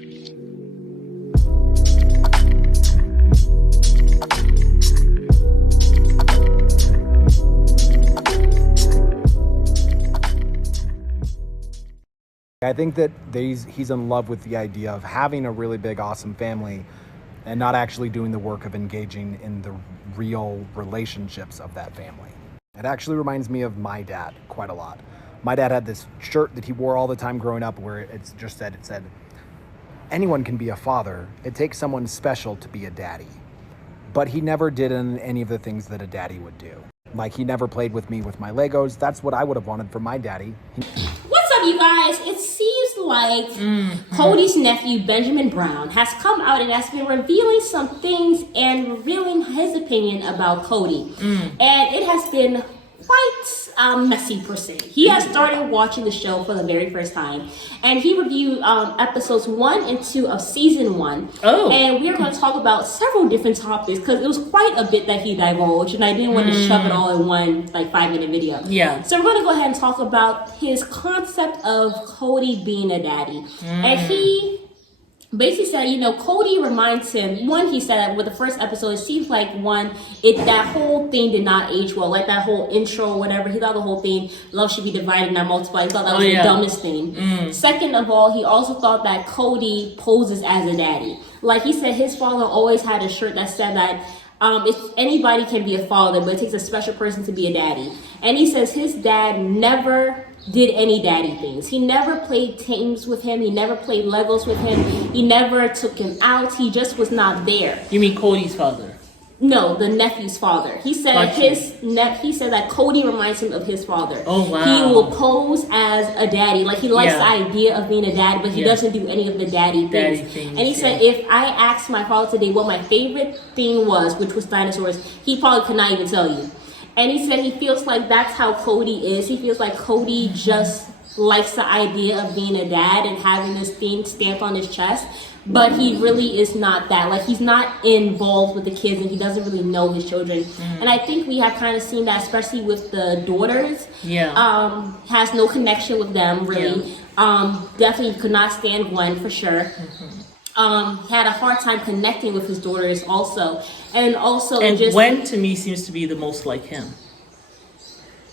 I think that he's in love with the idea of having a really big, awesome family and not actually doing the work of engaging in the real relationships of that family. It actually reminds me of my dad quite a lot. My dad had this shirt that he wore all the time growing up where it said, anyone can be a father. It takes someone special to be a daddy. But he never did any of the things that a daddy would do. Like, he never played with me with my Legos. That's what I would have wanted from my daddy. What's up, you guys? It seems like Kody's nephew, Benjamin Brown, has come out and has been revealing some things and revealing his opinion about Kody. And it has been quite messy per se. He has started watching the show for the very first time, and he reviewed episodes 1 and 2 of season 1. And we're going to talk about several different topics because it was quite a bit that he divulged, and I didn't want to shove it all in one 5-minute video. Yeah. So we're going to go ahead and talk about his concept of Kody being a daddy. And he basically said, Kody reminds him, he said that with the first episode, it seems like that whole thing did not age well, like that whole intro or whatever. He thought the whole thing, love should be divided, not multiplied. He thought that was the dumbest thing. Second of all, he also thought that Kody poses as a daddy. Like he said, his father always had a shirt that said that if anybody can be a father, but it takes a special person to be a daddy. And he says his dad never did any daddy things. He never played teams with him. He never played Legos with him. He never took him out. He just was not there. You mean Kody's father? No, the nephew's father. He said he said that Kody reminds him of his father. Oh, wow. He will pose as a daddy. Like, he likes the idea of being a dad, but he doesn't do any of the daddy things. And he said, if I asked my father today what my favorite thing was, which was dinosaurs, he probably could not even tell you. And he said he feels like that's how Kody is. He feels like Kody just likes the idea of being a dad and having this thing stamped on his chest. But he really is not that. Like, he's not involved with the kids, and he doesn't really know his children. And I think we have kind of seen that, especially with the daughters. Has no connection with them, really. Definitely could not stand Gwen, for sure. Had a hard time connecting with his daughters also. And Gwen, to me, seems to be the most like him.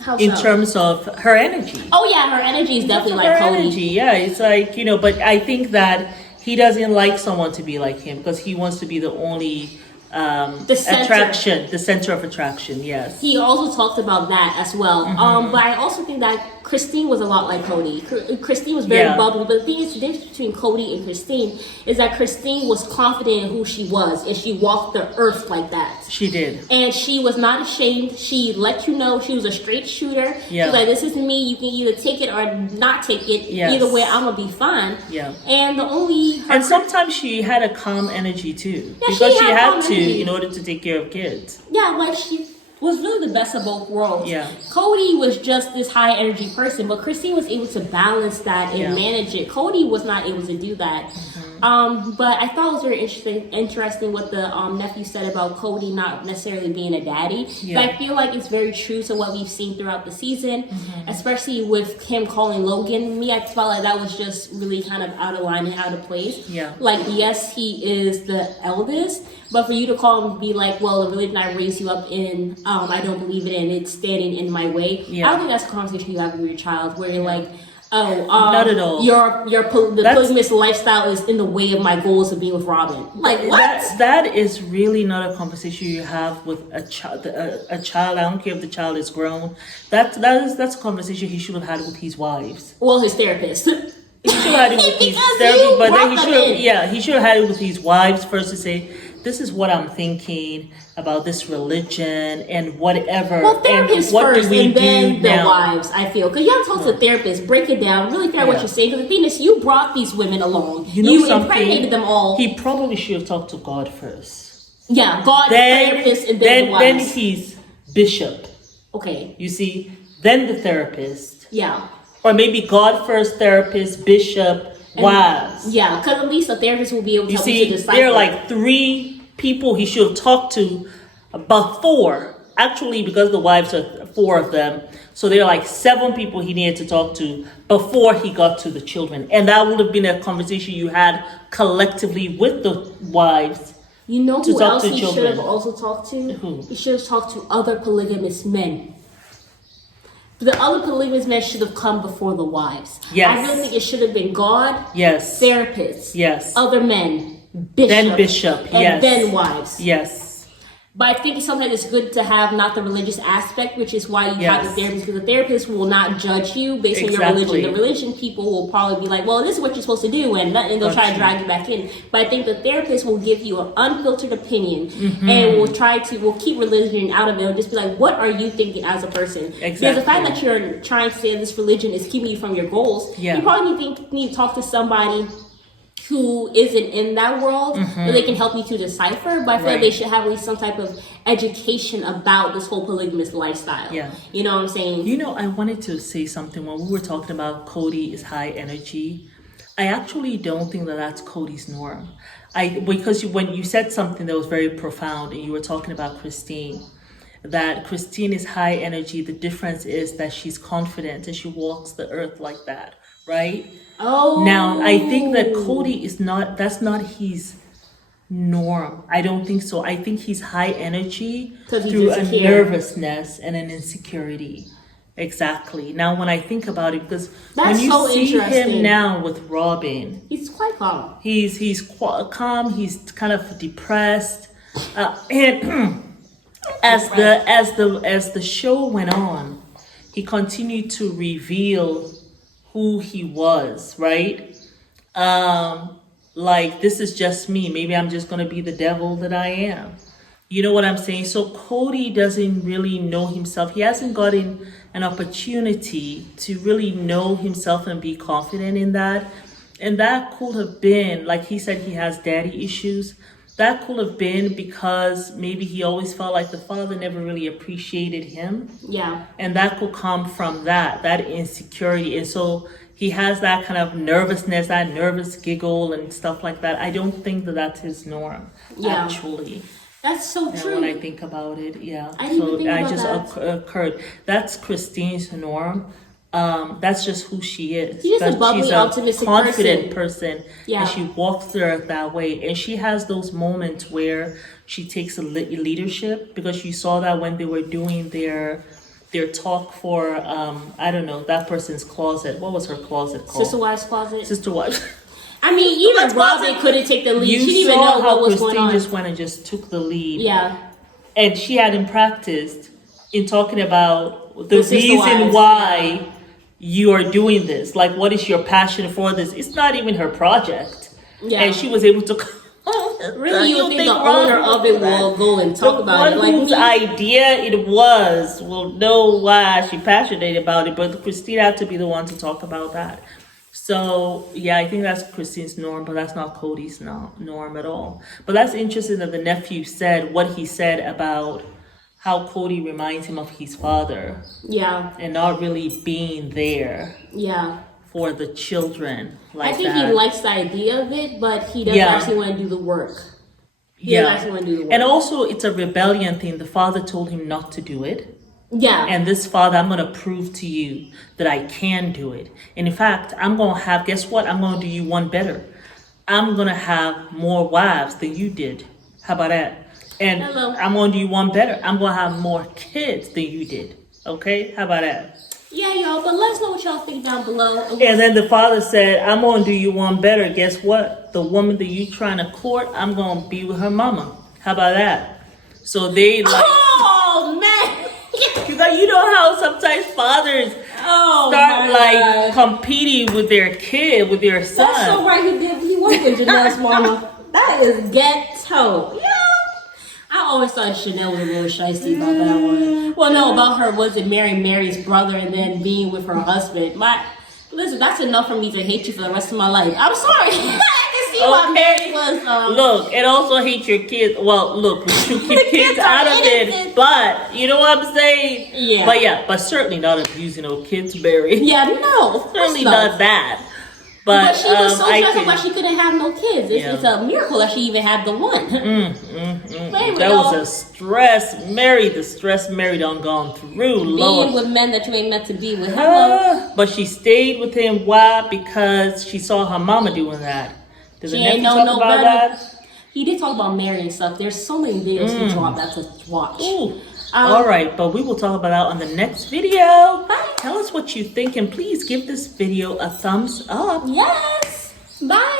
How in so? Terms of her energy. Oh, yeah, her energy is definitely like Kody. Energy, yeah, it's like, but I think that he doesn't like someone to be like him because he wants to be the only the center of attraction. Yes. He also talked about that as well. But I also think that Christine was a lot like Kody. Christine was very bubbly, but the thing is, the difference between Kody and Christine is that Christine was confident in who she was, and she walked the earth like that. She did. And she was not ashamed. She let you know she was a straight shooter. She was like, this is me. You can either take it or not take it. Either way, I'm going to be fine. And and sometimes she had a calm energy too. Because she had to in order to take care of kids. Yeah, like she was really the best of both worlds. Kody was just this high energy person, but Christine was able to balance that and manage it. Kody was not able to do that. But I thought it was very interesting what the nephew said about Kody not necessarily being a daddy. But I feel like it's very true to what we've seen throughout the season, especially with him calling Logan. Me, I felt like that was just really kind of out of line and out of place. Like, yes, he is the eldest, but for you to call him and be like, well, the religion I raised you up in, I don't believe it, and it's standing in my way. I don't think that's a conversation you have with your child where you're like, not at all. The polygamous lifestyle is in the way of my goals of being with Robin. Like, what? That is really not a conversation you have with a child. A child. I don't care if the child is grown. That's a conversation he should have had with his wives. Well, his therapist. He should have had it with his therapist, but then he should have had it with his wives first to say, this is what I'm thinking about this religion and whatever. Well, therapists and what first, do we and then do the now? wives, I feel. Because you have to talk to the therapist, break it down, really figure out what you're saying. Because the thing is, you brought these women along. You impregnated them all. He probably should have talked to God first. Yeah, God, therapist, and then the wives. Then he's bishop. Okay. You see? Then the therapist. Yeah. Or maybe God first, therapist, bishop, wives. Yeah, because at least a therapist will be able to help you to decipher. There are like 3 people he should have talked to before actually, because the wives are 4 of them, so there are like 7 people he needed to talk to before he got to the children. And that would have been a conversation you had collectively with the wives. You know to who talk else to he children. should have also talked to? Who? He should have talked to other polygamous men. The other polygamous men should have come before the wives. Yes. I really think it should have been God, Yes. therapists, Yes. other men, bishop, Then bishop, and yes. then wives. Yes. But I think sometimes it's good to have not the religious aspect, which is why you have the therapist, because the therapist will not judge you based on your religion. The religion people will probably be like, well, this is what you're supposed to do, and they'll try to drag you back in. But I think the therapist will give you an unfiltered opinion and will keep religion out of it. It'll just be like, what are you thinking as a person? Exactly. Because the fact that you're trying to say this religion is keeping you from your goals, you probably need to talk to somebody who isn't in that world, where they can help you to decipher. But I feel like they should have at least some type of education about this whole polygamous lifestyle. Yeah. You know what I'm saying? You know, I wanted to say something when we were talking about Kody is high energy. I actually don't think that that's Codys Norm. Because when you said something that was very profound, and you were talking about Christine, that Christine is high energy. The difference is that she's confident and she walks the earth like that, right? Oh. Now, I think that Kody that's not his norm. I don't think so. I think he's high energy through a nervousness and an insecurity. Exactly. Now, when I think about it, because when you see him now with Robin, he's quite calm. He's calm. He's kind of depressed, and as the show went on, he continued to reveal who he was, right? Like, this is just me. Maybe I'm just going to be the devil that I am. You know what I'm saying? So Kody doesn't really know himself. He hasn't gotten an opportunity to really know himself and be confident in that. And that could have been, like he said, he has daddy issues. That could have been because maybe he always felt like the father never really appreciated him. Yeah. And that could come from that insecurity. And so he has that kind of nervousness, that nervous giggle and stuff like that. I don't think that that's his norm, actually. That's so true. When I think about it, occurred. That's Christine's norm. That's just who she is. She's a bubbly, optimistic, confident person. And she walks through it that way. And she has those moments where she takes a leadership, because you saw that when they were doing their talk for I don't know, that person's closet. What was her closet called? Sister Wives closet. Sister Wives. I mean, even Robin couldn't take the lead. She didn't even know what was going on. Christine just went and just took the lead. Yeah. And she hadn't practiced in talking about the reason why you are doing this. Like, what is your passion for this? It's not even her project. Yeah. And she was able to... Really, you think the owner of it will go and talk about it? Like, whose idea it was will know why she's passionate about it. But Christine had to be the one to talk about that. So, yeah, I think that's Christine's norm, but that's not Kody's norm at all. But that's interesting that the nephew said what he said about how Kody reminds him of his father. Yeah. And not really being there. Yeah. For the children. Like, I think he likes the idea of it, but he doesn't actually want to do the work. He doesn't actually want to do the work. And also, it's a rebellion thing. The father told him not to do it. Yeah. And this father, I'm going to prove to you that I can do it. And in fact, I'm going to have, guess what? I'm going to do you one better. I'm going to have more wives than you did. How about that? And I'm going to do you one better. I'm going to have more kids than you did. Okay? How about that? Yeah, y'all. But let us know what y'all think down below. And then the father said, I'm going to do you one better. Guess what? The woman that you trying to court, I'm going to be with her mama. How about that? So they like... Oh, man. You know how sometimes fathers start competing with their kid, with their son. That's so right. He was with Janelle's mama. That is ghetto. Yeah. I always thought Chanel was a little shiesty about that one. Well, no, about her was it marrying Mary's brother and then being with her husband. Listen, that's enough for me to hate you for the rest of my life. I'm sorry. Why Mary was, look, and also hate your kids. Well, look, we should keep kids out of it. But you know what I'm saying? Yeah. But certainly not abusing no kids, Mary. Yeah, no. Certainly not that. But she was so stressed about she couldn't have no kids. It's a miracle that she even had the one. That was a stress. Mary, the stress Mary done gone through. Being with men that you ain't meant to be with. But she stayed with him. Why? Because she saw her mama doing that. Does the nephew talk about that? He did talk about marrying stuff. There's so many videos he dropped that to watch. All right, but we will talk about that on the next video. Bye. Tell us what you think, and please give this video a thumbs up. Yes. Bye.